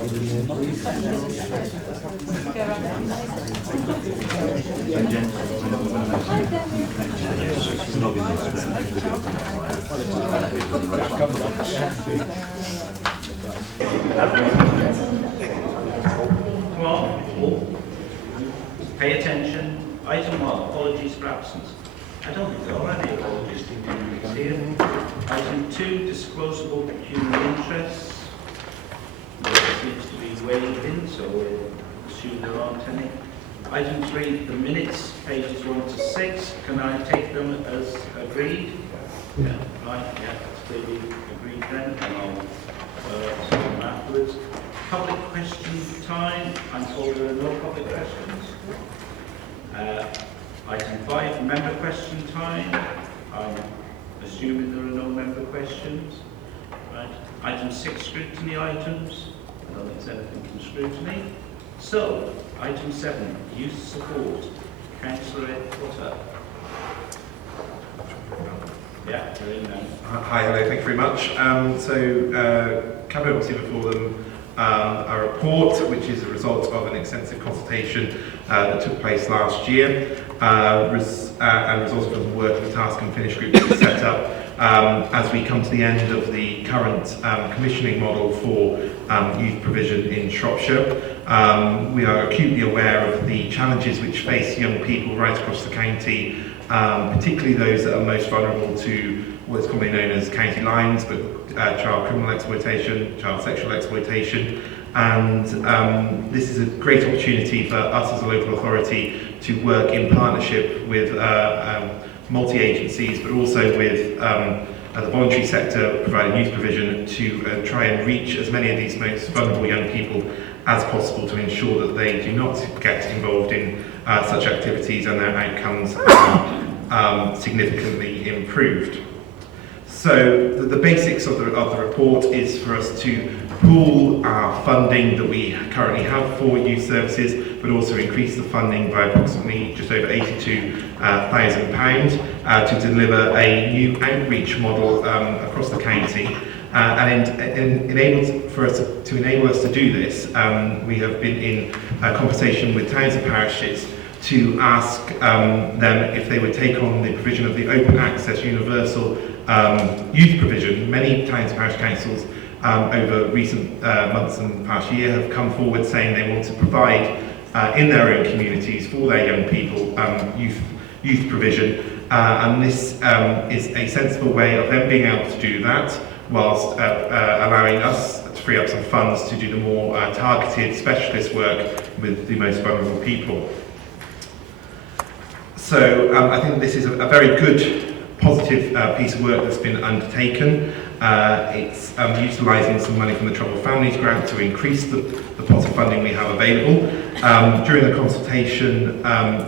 Pay attention. Item 1, apologies for absence. I don't think there are any apologies here. Item 2, disclosable pecuniary interests. There seems to be waived in, so we'll assume there aren't any. Item 3, the minutes, pages 1 to 6. Can I take them as agreed? Yeah. Right, yeah, that's clearly agreed then, and I'll see them afterwards. Public question time. I'm told there are no public questions. Item 5, member question time. I'm assuming there are no member questions. Right. Item 6, scrutiny items. I don't think there's anything from scrutiny. So, item 7, youth support. Councillor Ed Potter. Yeah, you're in now. Hi, hello, thank you very much. Cabinet obviously before them a report which is a result of an extensive consultation that took place last year and resulted from the work of the task and finish group that was set up as we come to the end of the current commissioning model for youth provision in Shropshire. We are acutely aware of the challenges which face young people right across the county, particularly those that are most vulnerable to what is commonly known as county lines, but child criminal exploitation, child sexual exploitation, and this is a great opportunity for us as a local authority to work in partnership with multi-agencies, but also with the voluntary sector providing youth provision to try and reach as many of these most vulnerable young people as possible to ensure that they do not get involved in such activities and their outcomes are significantly improved. So the basics of the report is for us to pool our funding that we currently have for youth services, but also increase the funding by approximately just over £82,000 to deliver a new outreach model across the county. And to enable us to do this, we have been in conversation with towns and parishes to ask them if they would take on the provision of the open access universal youth provision. Many towns and parish councils over recent months and past year have come forward saying they want to provide in their own communities for their young people youth provision, and this is a sensible way of them being able to do that whilst allowing us to free up some funds to do the more targeted specialist work with the most vulnerable people. So I think this is a very good positive piece of work that's been undertaken. It's utilising some money from the Troubled Families Grant to increase the pot of funding we have available. During the consultation,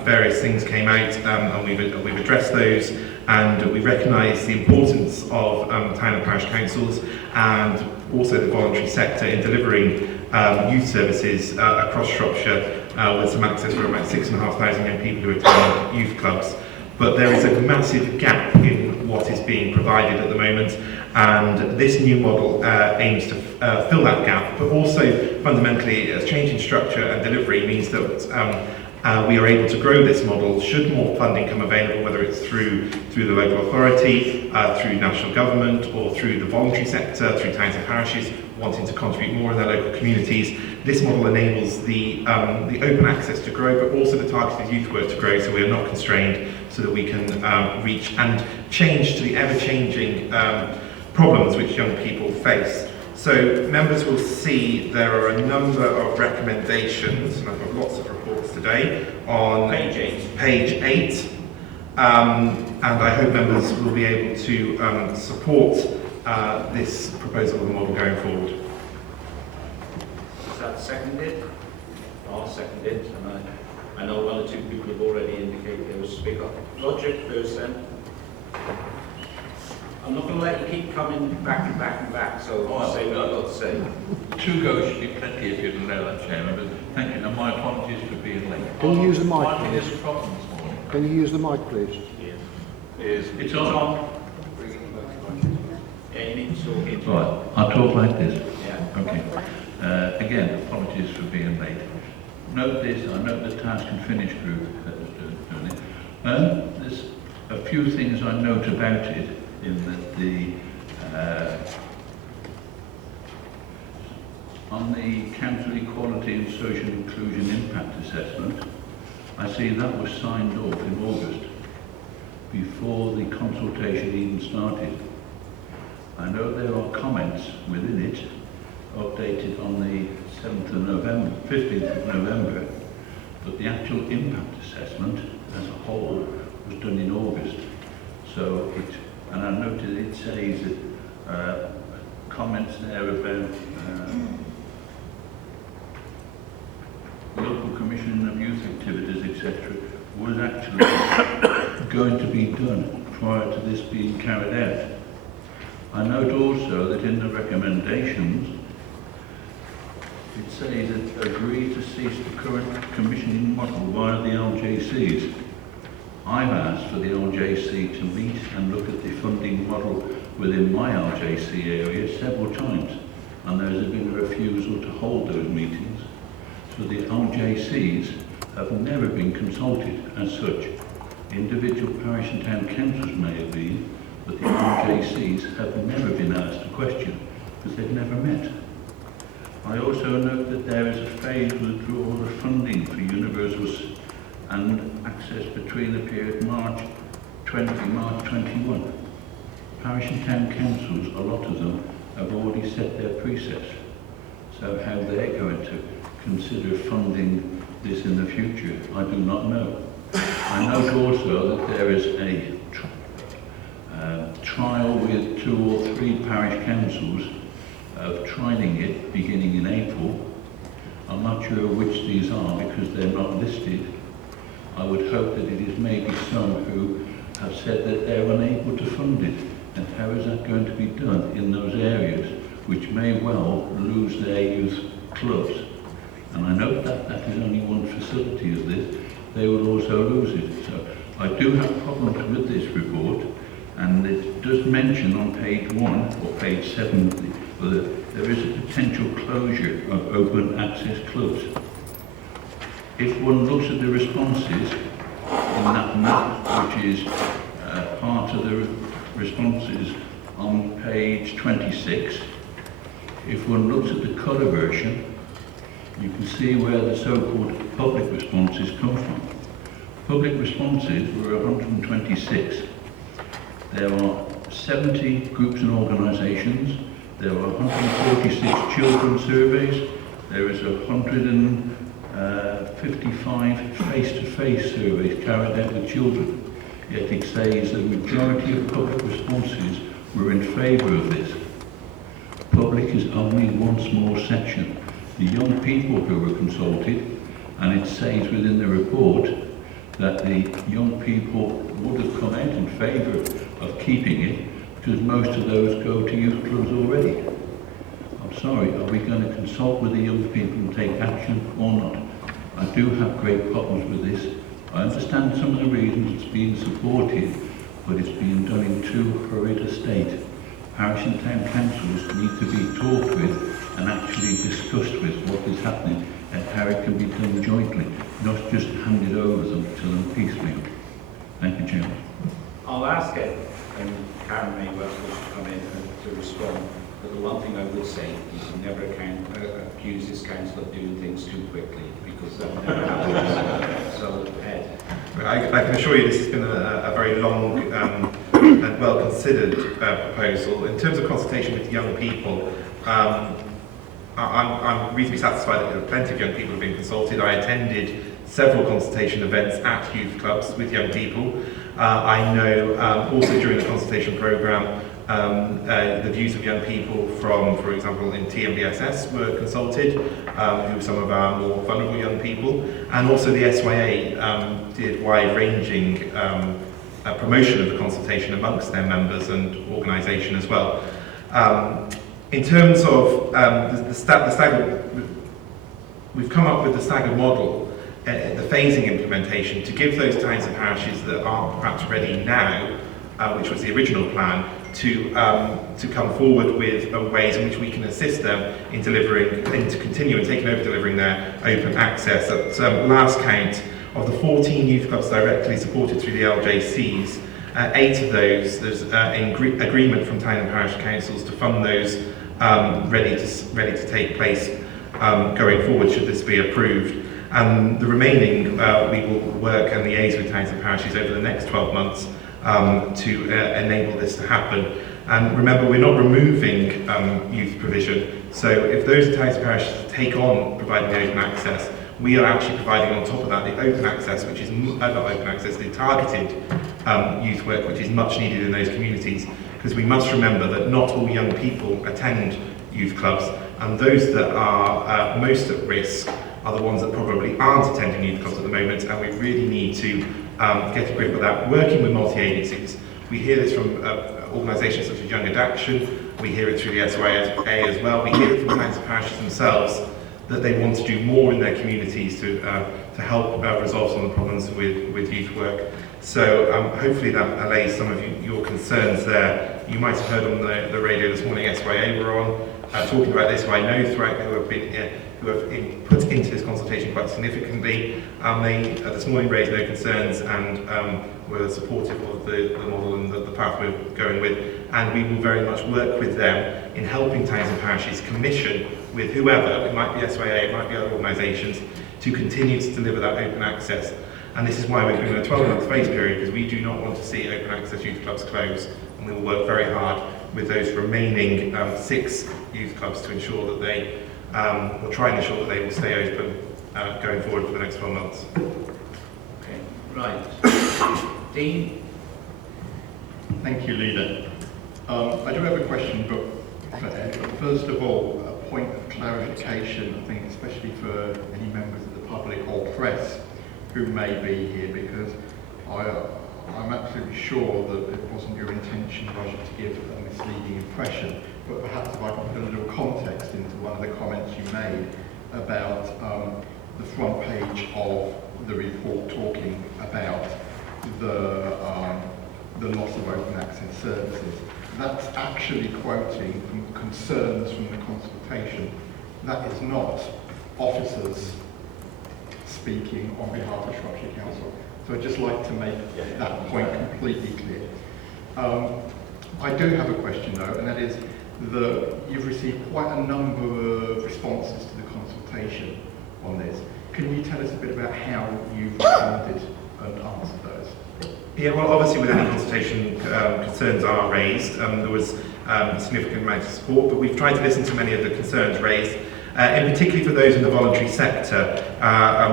various things came out and we've addressed those, and we recognise the importance of town and parish councils and also the voluntary sector in delivering youth services across Shropshire with some access for about 6,500 young people who attend youth clubs. But there is a massive gap in what is being provided at the moment, and this new model aims to fill that gap, but also fundamentally a change in structure and delivery means that we are able to grow this model should more funding come available, whether it's through the local authority, through national government, or through the voluntary sector, through towns and parishes wanting to contribute more in their local communities. This model enables the open access to grow, but also the targeted youth work to grow, so we are not constrained, so that we can reach and change to the ever-changing problems which young people face. So members will see there are a number of recommendations, and I've got lots of reports today, on page 8. And I hope members will be able to support this proposal of the model going forward. Is that seconded? I'll second it, and I know one or two people have already indicated they will speak up. Roger first then. I'm not going to let you keep coming back and back and back, so I'll say what I've got to say. 2 goes should be plenty if you'd allow that, Chairman, but thank you, and my apologies for being late. Can you use the mic, Finding please? this problem this morning. Can you use the mic, please? It's on. Yeah, you need to talk into Right, I'll talk like this. Yeah. Okay. Again, apologies for being late. Note this, I note the task and finish group that was doing it. There's a few things I note about it, in that on the Council Equality and Social Inclusion Impact Assessment, I see that was signed off in August, before the consultation even started. I know there are comments within it, updated on the 7th of November, 15th of November, but the actual impact assessment as a whole was done in August. So and I noted it says that comments there about local commission of youth activities, etc., was actually going to be done prior to this being carried out. I note also that in the recommendations, it says that agree to cease the current commissioning model via the LJCs. I've asked for the LJC to meet and look at the funding model within my LJC area several times, and there's been a refusal to hold those meetings. So the LJCs have never been consulted as such. Individual parish and town councils may have been, but the LJCs have never been asked a question because they've never met. I also note that there is a phased withdrawal of funding for universals and access between the period March 20, March 21. Parish and town councils, a lot of them, have already set their precepts. So how they're going to consider funding this in the future, I do not know. I note also that there is a trial with 2 or 3 parish councils of trialling it beginning in April. I'm not sure which these are because they're not listed. I would hope that it is maybe some who have said that they're unable to fund it. And how is that going to be done in those areas which may well lose their youth clubs? And I note that that is only one facility of this. They will also lose it. So I do have problems with this report, and it does mention on page 1 or page 7 that there is a potential closure of open access clubs. If one looks at the responses in that map, which is part of the responses on page 26, if one looks at the colour version, you can see where the so-called public responses come from. Public responses were 126. There are 70 groups and organisations. There are 146 children's surveys. There is 155 face-to-face surveys carried out with children. Yet it says the majority of public responses were in favour of this. Public is only one small section. The young people who were consulted, and it says within the report that the young people would have come out in favour of keeping it because most of those go to youth clubs already. I'm sorry, are we going to consult with the young people and take action or not? I do have great problems with this. I understand some of the reasons it's being supported, but it's being done in too hurried a state. Parish and town councils need to be talked with and actually discussed with what is happening and how it can be done jointly, not just handed over to them piecemeal. Thank you, Chairman. I'll ask it, and Karen may well come in to respond, but the one thing I would say is you never accuse this council of doing things too quickly, because that never happens. So, Ed. I can assure you this has been a very long and well-considered proposal. In terms of consultation with young people, I'm reasonably satisfied that there are plenty of young people who have been consulted. I attended several consultation events at youth clubs with young people. I know also during the consultation programme, the views of young people from, for example, in TMBSS were consulted, who are some of our more vulnerable young people, and also the SYA did wide-ranging promotion of the consultation amongst their members and organisation as well. In terms of the staggered, we've come up with the staggered model, the phasing implementation, to give those towns and parishes that aren't perhaps ready now, which was the original plan, to come forward with ways in which we can assist them in delivering, and to continue and taking over delivering their open access. At last count, of the 14 youth clubs directly supported through the LJCs, 8 of those, there's agreement from town and parish councils to fund those ready to take place going forward should this be approved. And the remaining, we will work and liaise with towns and parishes over the next 12 months to enable this to happen. And remember, we're not removing youth provision. So if those towns and parishes take on providing the open access, we are actually providing on top of that the open access, which is not open access, the targeted youth work, which is much needed in those communities. Because we must remember that not all young people attend youth clubs, and those that are most at risk are the ones that probably aren't attending youth clubs at the moment, and we really need to get a grip of that. Working with multi-agencies, we hear this from organisations such as Young Adaptation, we hear it through the SYA as well, we hear it from towns and parishes themselves, that they want to do more in their communities to help resolve some of the problems with youth work. So hopefully that allays some of your concerns there. You might have heard on the radio this morning, SYA were on talking about this, who I know throughout who have been put into this consultation quite significantly. They this morning raised no concerns and were supportive of the model and the path we're going with, and we will very much work with them in helping towns and parishes commission with whoever, it might be SYA, it might be other organisations, to continue to deliver that open access. And this is why we're doing a 12-month phase period, because we do not want to see open access youth clubs close, and we will work very hard with those remaining 6 youth clubs to ensure that they, or try and ensure that they will stay open going forward for the next 12 months. Okay, right. Dean? Thank you, Leader. I do have a question, but first of all, a point of clarification, I think, especially for any members of the public or press who may be here, because I'm absolutely sure that it wasn't your intention, Roger, to give a misleading impression, but perhaps if I could put a little context into one of the comments you made about the front page of the report talking about the loss of open access services. That's actually quoting from concerns from the consultation. That is not officers speaking on behalf of Shropshire Council. So I'd just like to make that point completely clear. I do have a question though, and that is that you've received quite a number of responses to the consultation on this. Can you tell us a bit about how you've responded and answered those? Yeah, well, obviously with any consultation, concerns are raised. There was a significant amount of support, but we've tried to listen to many of the concerns raised, in particularly for those in the voluntary sector.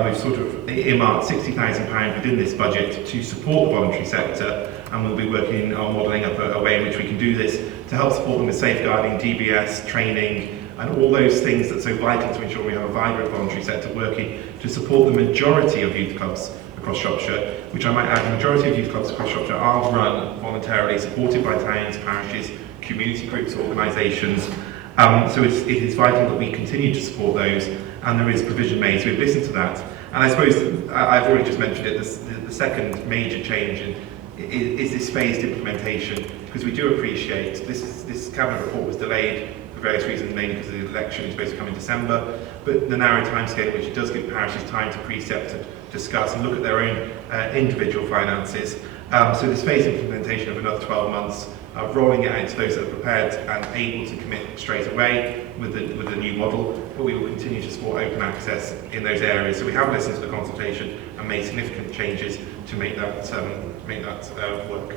We've sort of earmarked £60,000 within this budget to support the voluntary sector, and we'll be working on modelling up a way in which we can do this to help support them with safeguarding, DBS, training, and all those things that's so vital to ensure we have a vibrant voluntary sector working to support the majority of youth clubs across Shropshire, which I might add, the majority of youth clubs across Shropshire are run voluntarily, supported by towns, parishes, community groups, organisations. So it is vital that we continue to support those, and there is provision made, so we've listened to that. And I suppose, I've already just mentioned it, the second major change is this phased implementation, because we do appreciate, this Cabinet report was delayed for various reasons, mainly because the election is supposed to come in December, but the narrow timescale, which does give parishes time to precept, to discuss and look at their own individual finances. So this phased implementation of another 12 months, rolling it out to those that are prepared and able to commit straight away with the new model, but we will continue to support open access in those areas. So we have listened to the consultation and made significant changes to make that work.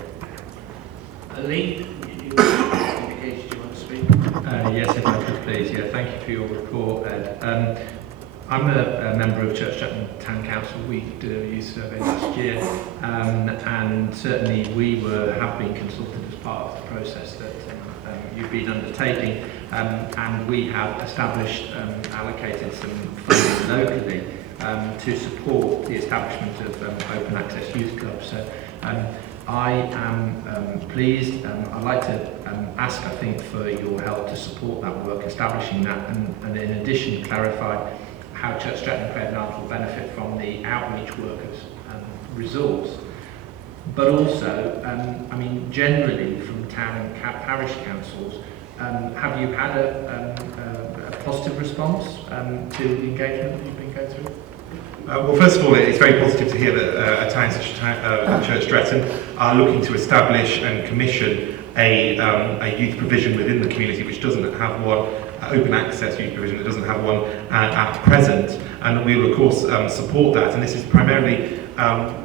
Lee, you indicated you want to speak? Yes, if I could please. Yeah, thank you for your report, Ed. I'm a member of Church Stretton Town Council. We did a youth survey last year, and certainly we have been consulted as part of the process that you've been undertaking, and we have established, allocated some funding locally to support the establishment of open access youth clubs. So I am pleased. I'd like to ask, I think, for your help to support that work, establishing that, and in addition clarify how Church Stretton and Craven Arms will benefit from the outreach workers resource. but also, I mean, generally from town and parish councils, have you had a positive response to the engagement that you've been going through? Well, first of all, it's very positive to hear that a town such as Church Stretton are looking to establish and commission a youth provision within the community which doesn't have one, open access youth provision that doesn't have one at present. And we will, of course, support that. And this is primarily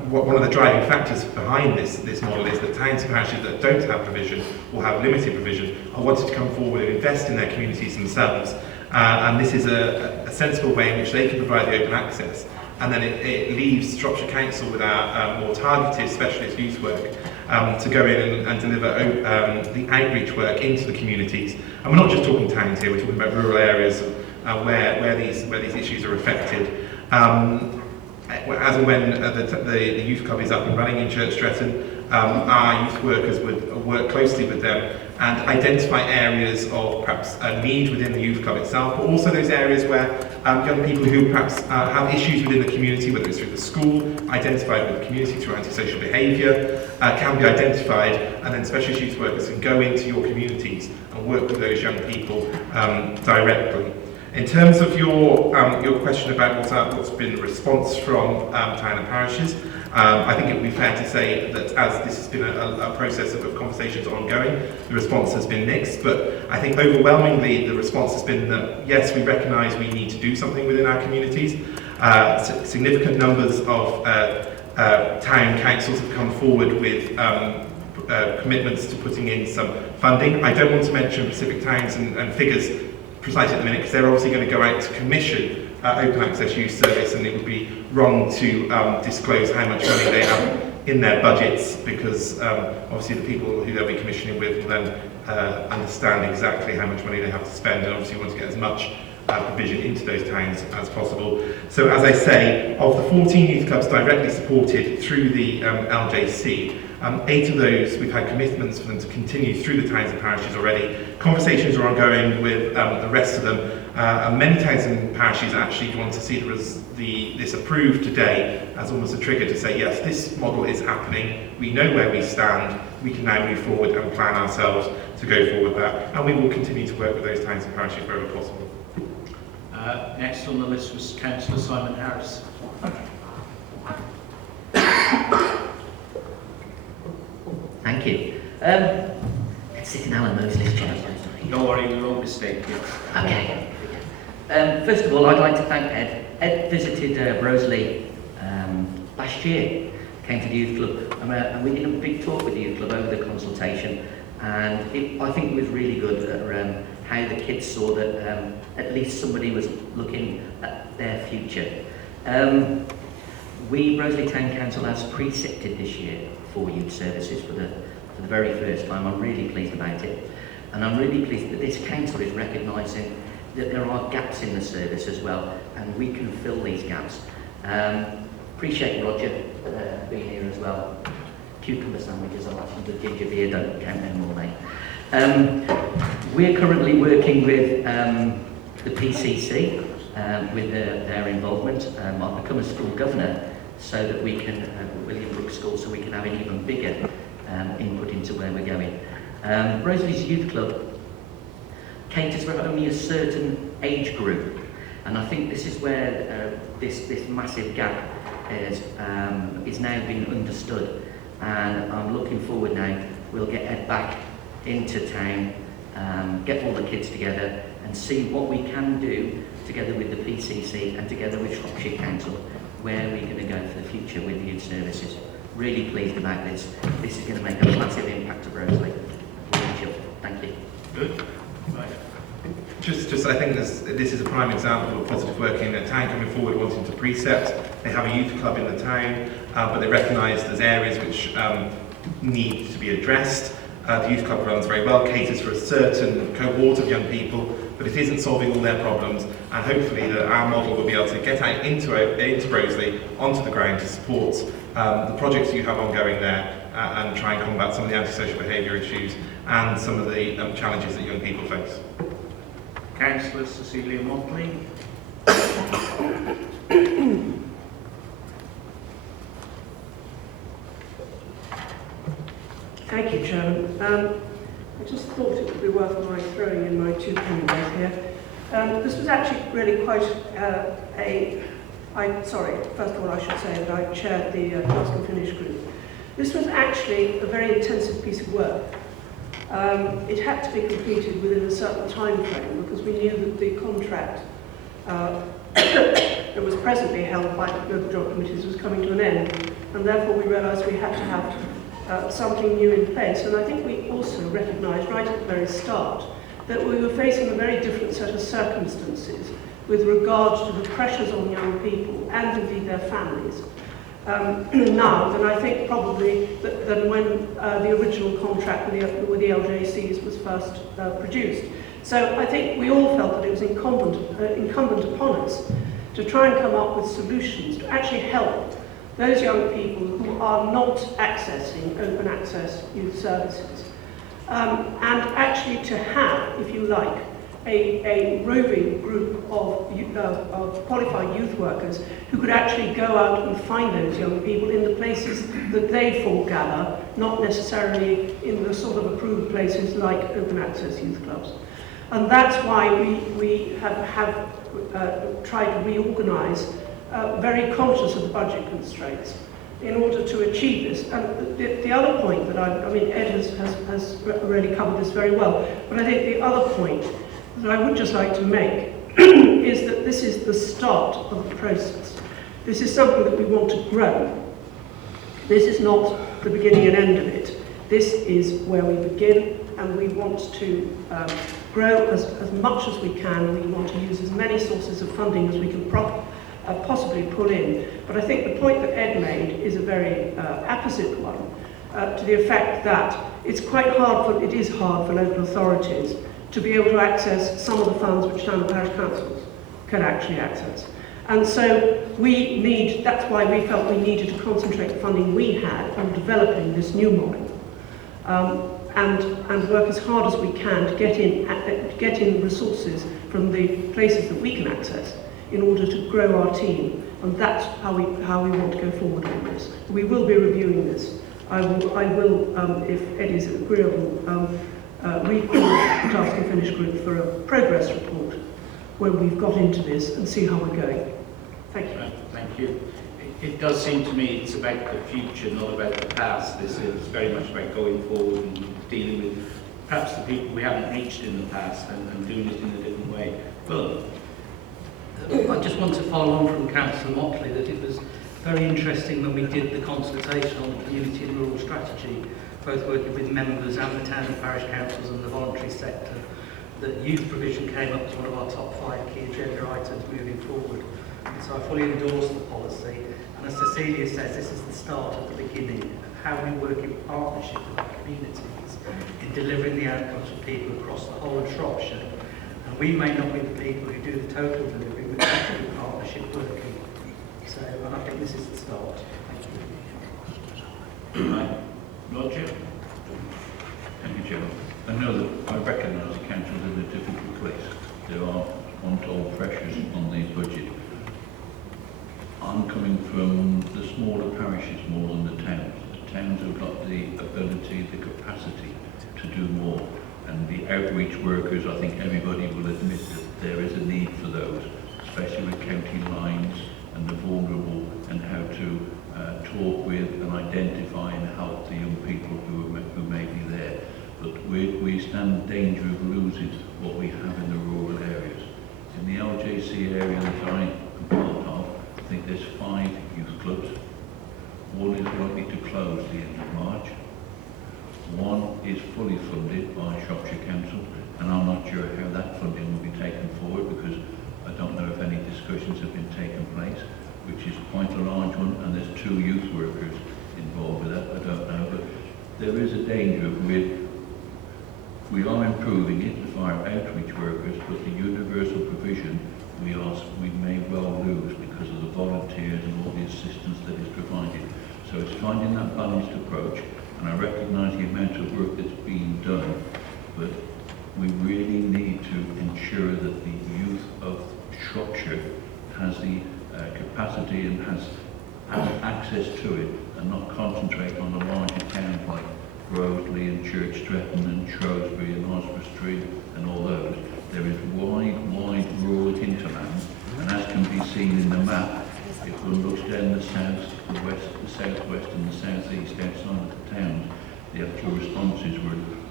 one of the driving factors behind this model is that towns and parishes that don't have provision or have limited provision are wanting to come forward and invest in their communities themselves. And this is a sensible way in which they can provide the open access. And then it leaves Shropshire Council with our more targeted specialist youth work to go in and deliver the outreach work into the communities. And we're not just talking towns here, we're talking about rural areas where these issues are affected. As and when the youth club is up and running in Church Stretton, our youth workers would work closely with them and identify areas of perhaps a need within the youth club itself, but also those areas where young people who perhaps have issues within the community, whether it's through the school, identified with the community through antisocial behaviour, can be identified, and then specialist youth workers can go into your communities and work with those young people directly. In terms of your question about what's been the response from town and parishes, I think it would be fair to say that as this has been a process of conversations ongoing, the response has been mixed, but I think overwhelmingly the response has been that yes, we recognise we need to do something within our communities. Significant numbers of town councils have come forward with commitments to putting in some funding. I don't want to mention specific towns and figures precisely at the minute because they're obviously going to go out to commission open access youth service, and it would be wrong to disclose how much money they have in their budgets because obviously the people who they'll be commissioning with will then understand exactly how much money they have to spend and obviously want to get as much provision into those towns as possible. So as I say, of the 14 youth clubs directly supported through the LJC, 8 of those we've had commitments for them to continue through the towns and parishes already. Conversations are ongoing with the rest of them, and many towns and parishes actually want to see this approved today as almost a trigger to say, yes, this model is happening, we know where we stand, we can now move forward and plan ourselves to go forward with that, and we will continue to work with those towns and parishes wherever possible. Next on the list was Councillor Simon Harris. Thank you. Let's sit in Alan Mosley's chair. Don't worry, we won't mistake you. Okay. First of all, I'd like to thank Ed. Ed visited Broseley last year, came to the youth club, and we did a big talk with the youth club over the consultation, and I think it was really good at, how the kids saw that at least somebody was looking at their future. Broseley Town Council has precepted this year for youth services for the very first time. I'm really pleased about it, and I'm really pleased that this council is recognising that there are gaps in the service as well, and we can fill these gaps. Appreciate Roger being here as well. Cucumber sandwiches are like the ginger beer, don't count anymore, mate. We're currently working with the PCC with their involvement. I've become a school governor so that we can, William Brook School, so we can have an even bigger input into where we're going. Broseley's Youth Club caters for only a certain age group, and I think this is where this massive gap is now being understood, and I'm looking forward now. We'll get Ed back into town, get all the kids together and see what we can do together with the PCC and together with Shropshire Council, where we're going to go for the future with youth services. Really pleased about this. This is going to make a massive impact to Broseley. Thank you. Good. Right. Just I think this is a prime example of positive work in a town coming forward wanting to precept. They have a youth club in the town, but they recognise there's areas which need to be addressed. The youth club runs very well, caters for a certain cohort of young people, but it isn't solving all their problems, and hopefully our model will be able to get out into Broseley, onto the ground to support the projects you have ongoing there and try and combat some of the antisocial behaviour issues and some of the challenges that young people face. Councillor Cecilia Motley. Thank you, Chairman. I just thought it would be worth my throwing in my 2 pennies here. This was actually really quite first of all I should say that I chaired the Task and Finish group. This was actually a very intensive piece of work. It had to be completed within a certain time frame because we knew that the contract that was presently held by the local job committees was coming to an end, and therefore we realised we had to have something new in place. And I think we also recognised right at the very start that we were facing a very different set of circumstances with regard to the pressures on young people and indeed their families now than I think probably than when the original contract with the LJCs was first produced. So I think we all felt that it was incumbent upon us to try and come up with solutions to actually help those young people who are not accessing open access youth services. And actually to have, if you like, a roving group of qualified youth workers who could actually go out and find those young people in the places that they foregather, not necessarily in the sort of approved places like open access youth clubs. And that's why we have tried to reorganise, very conscious of the budget constraints, in order to achieve this. And the other point that I mean, Ed has really covered this very well, but I think the other point that I would just like to make is that this is the start of the process. This is something that we want to grow. This is not the beginning and end of it. This is where we begin, and we want to grow as much as we can. We want to use as many sources of funding as we can possibly pull in. But I think the point that Ed made is a very apposite one, to the effect that it is hard for local authorities to be able to access some of the funds which town and parish councils can actually access. And so that's why we felt we needed to concentrate the funding we had on developing this new model, and work as hard as we can to get in resources from the places that we can access in order to grow our team. And that's how we want to go forward on this. We will be reviewing this. I will if Ed is agreeable, recall the Task and Finish group for a progress report when we've got into this and see how we're going. Thank you. Thank you. It does seem to me it's about the future, not about the past. This is very much about going forward and dealing with perhaps the people we haven't reached in the past and doing it in a different way. Well, I just want to follow on from Councillor Motley that it was very interesting when we did the consultation on the community and rural strategy, both working with members and the town and parish councils and the voluntary sector, that youth provision came up as one of our top 5 key agenda items moving forward. And so I fully endorse the policy. And as Cecilia says, this is the start at the beginning of how we work in partnership with our communities in delivering the outcomes for people across the whole of Shropshire. And we may not be the people who do the total delivery, but actually the partnership working. So I think this is the start. Thank you. right. Roger? Thank you, Joe. I know that I recognise the council is in a difficult place. There are untold pressures on the budget. I'm coming from the smaller parishes more than the towns. The towns have got the ability, the capacity to do more. And the outreach workers, I think everybody will admit that there is a need for those, especially with county lines and the vulnerable, and how to talk with and identify and help the young people who may be there. But we stand in danger of losing what we have in the rural areas. In the LJC area that I am part of, I think there's 5 youth clubs. One is likely to close the end of March. One is fully funded by Shropshire Council, and I'm not sure how that funding will be taken forward because I don't know if any discussions have been taken place, which is quite a large one, and there's 2 youth workers involved with that. I don't know, but there is a danger of we are improving it for our outreach workers, but the universal provision we may well lose because of the volunteers and all the assistance that is provided. So it's finding that balanced approach, and I recognise the amount of work that's being done, but we really need to ensure that the youth of Shropshire has the capacity and has access to it, and not concentrate on the larger towns like Grosley and Church Stretton and Shrewsbury and Oswestry and all those. There is wide rural hinterland, and as can be seen in the map, if one looks down the south, the west, the southwest and the southeast outside of the towns, the actual responses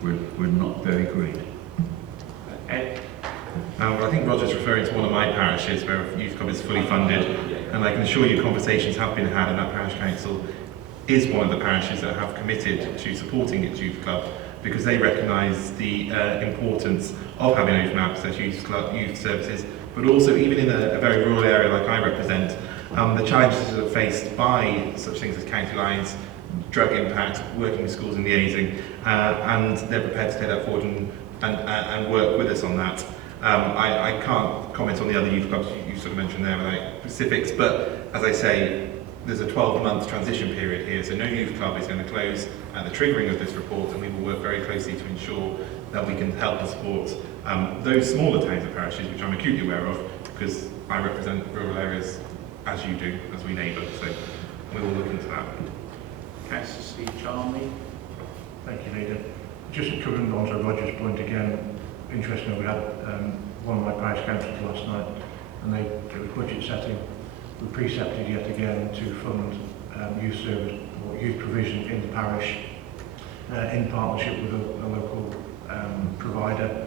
were not very great. Ed? Well, I think Roger's referring to one of my parishes where Youth Club is fully funded, and I can assure you conversations have been had, and that parish council is one of the parishes that have committed to supporting its Youth Club because they recognise the importance of having open access youth services, but also even in a very rural area like I represent, the challenges that are faced by such things as county lines, drug impact, working with schools and liaising, and they're prepared to take that forward and work with us on that. I can't comment on the other youth clubs you sort of mentioned there without specifics, but as I say, there's a 12-month transition period here, so no youth club is going to close at the triggering of this report, and we will work very closely to ensure that we can help and support those smaller towns and parishes, which I'm acutely aware of, because I represent rural areas as you do, as we neighbour, so we will look into that. Councillor Steve Charnley? Thank you, Leader. Just coming on to Roger's point again, interestingly, we had one of my parish councils last night, and it was budget setting. We precepted yet again to fund youth service or youth provision in the parish in partnership with a local provider.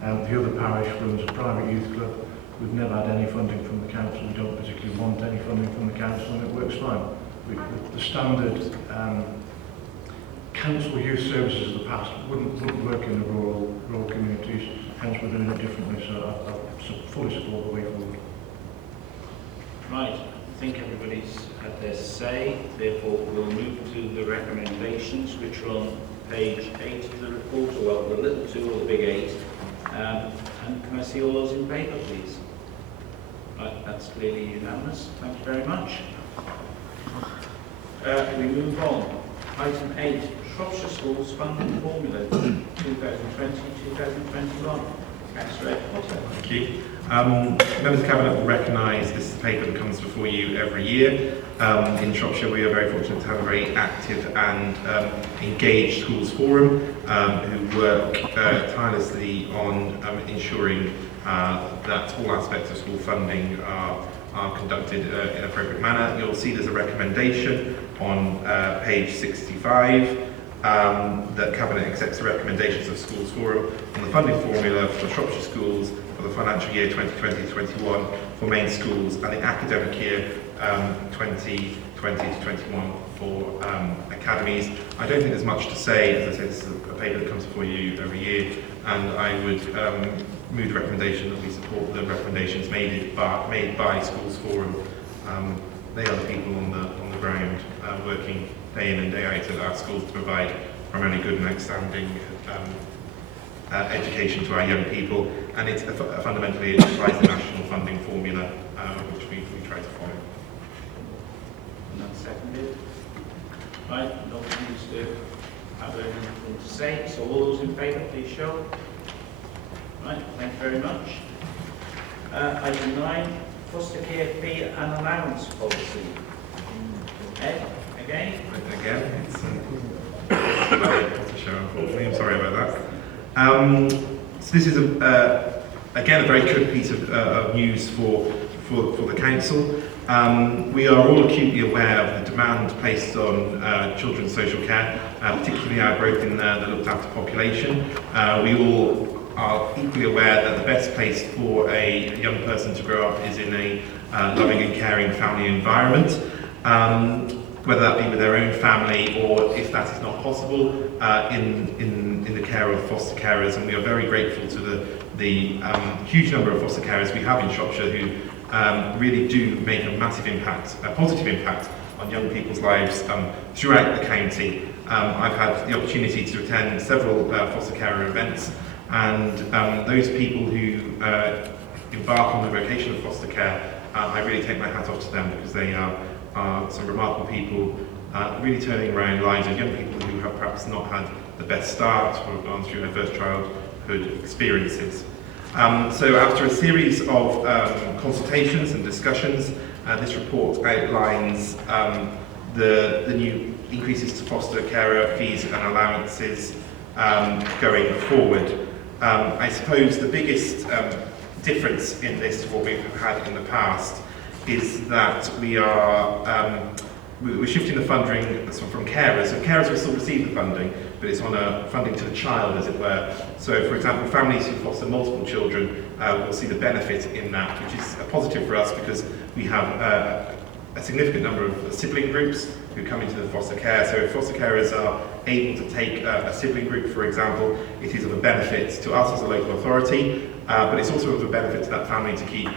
The other parish runs a private youth club. We've never had any funding from the council. We don't particularly want any funding from the council, and it works fine. The standard council youth services of the past wouldn't work in the rural communities, hence we're doing it differently, so I fully support the way forward. Right, I think everybody's had their say, therefore we'll move to the recommendations, which are on page 8 of the report, or well, the little 2 or the big 8. And can I see all those in favour, please? Right, that's clearly unanimous. Thank you very much. We move on. Item 8, Shropshire Schools Funding Formula 2020-2021. Councillor Ed Potter. Thank you. Members of Cabinet will recognise this is a paper that comes before you every year. In Shropshire we are very fortunate to have a very active and engaged schools forum who work tirelessly on ensuring that all aspects of school funding are conducted in an appropriate manner. You'll see there's a recommendation on page 65 that Cabinet accepts the recommendations of Schools Forum on the funding formula for Shropshire schools for the financial year 2020-21 for main schools and the academic year 2020-21 for academies. I don't think there's much to say. As I said, this is a paper that comes before you every year, and I would move the recommendation that we support the recommendations made by Schools Forum. They are the people on the ground working day in and day out at our schools to provide primarily good and outstanding education to our young people, and it's fundamentally it applies the national funding formula which we try to follow. And that's seconded. Right, nobody needs to have anything to say, so all those in favour, please show. Right, thank you very much. Item 9, foster care fee and allowance policy. Ed, again? Again, it's unfortunately, I'm sorry about that. So this is again a very good piece of news for the council. We are all acutely aware of the demand placed on children's social care, particularly our growth in the looked after population. We all are equally aware that the best place for a young person to grow up is in a loving and caring family environment, whether that be with their own family or, if that is not possible, in the care of foster carers. And we are very grateful to the huge number of foster carers we have in Shropshire who really do make a massive impact, a positive impact on young people's lives throughout the county. I've had the opportunity to attend several foster carer events, and those people who embark on the vocation of foster care, I really take my hat off to them, because they are some remarkable people, really turning around lives of young people who have perhaps not had the best start or have gone through their first childhood experiences. So after a series of consultations and discussions, this report outlines the new increases to foster carer fees and allowances going forward. I suppose the biggest difference in this to what we've had in the past is that we're shifting the funding from carers. So carers will still receive the funding, but it's on a funding to the child, as it were. So, for example, families who foster multiple children will see the benefit in that, which is a positive for us because we have a significant number of sibling groups who come into the foster care. So if foster carers are able to take a sibling group, for example, it is of a benefit to us as a local authority, but it's also of a benefit to that family to keep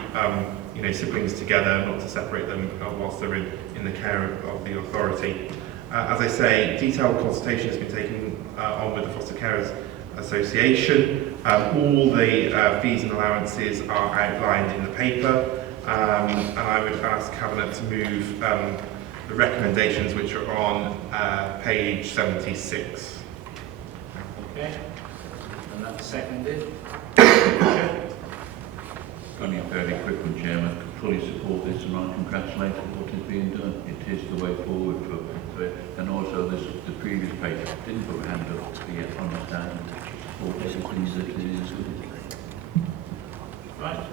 siblings together, not to separate them whilst they're in the care of the authority. As I say, detailed consultation has been taken on with the Foster Carers Association. All the fees and allowances are outlined in the paper, and I would ask Cabinet to move the recommendations which are on page 76. Okay, and that's seconded. Only a fairly quick one, Chairman. Fully support this, and I congratulate what is being done. It is the way forward for it. And also the previous page didn't put a hand up to yet understand support everything that it is. Right,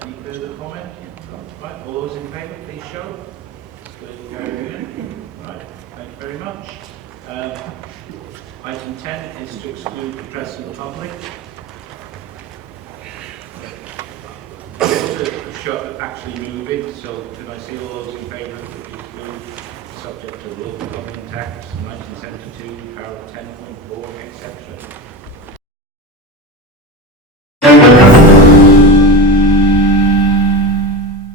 any further comment? Right, all those in favour, please show. Right, thank you very much. Item 10 is to exclude the press and the public. Actually move it, so can I see all those in favour of the exclude, subject to local government tax, 1972, paragraph 10.4, etc.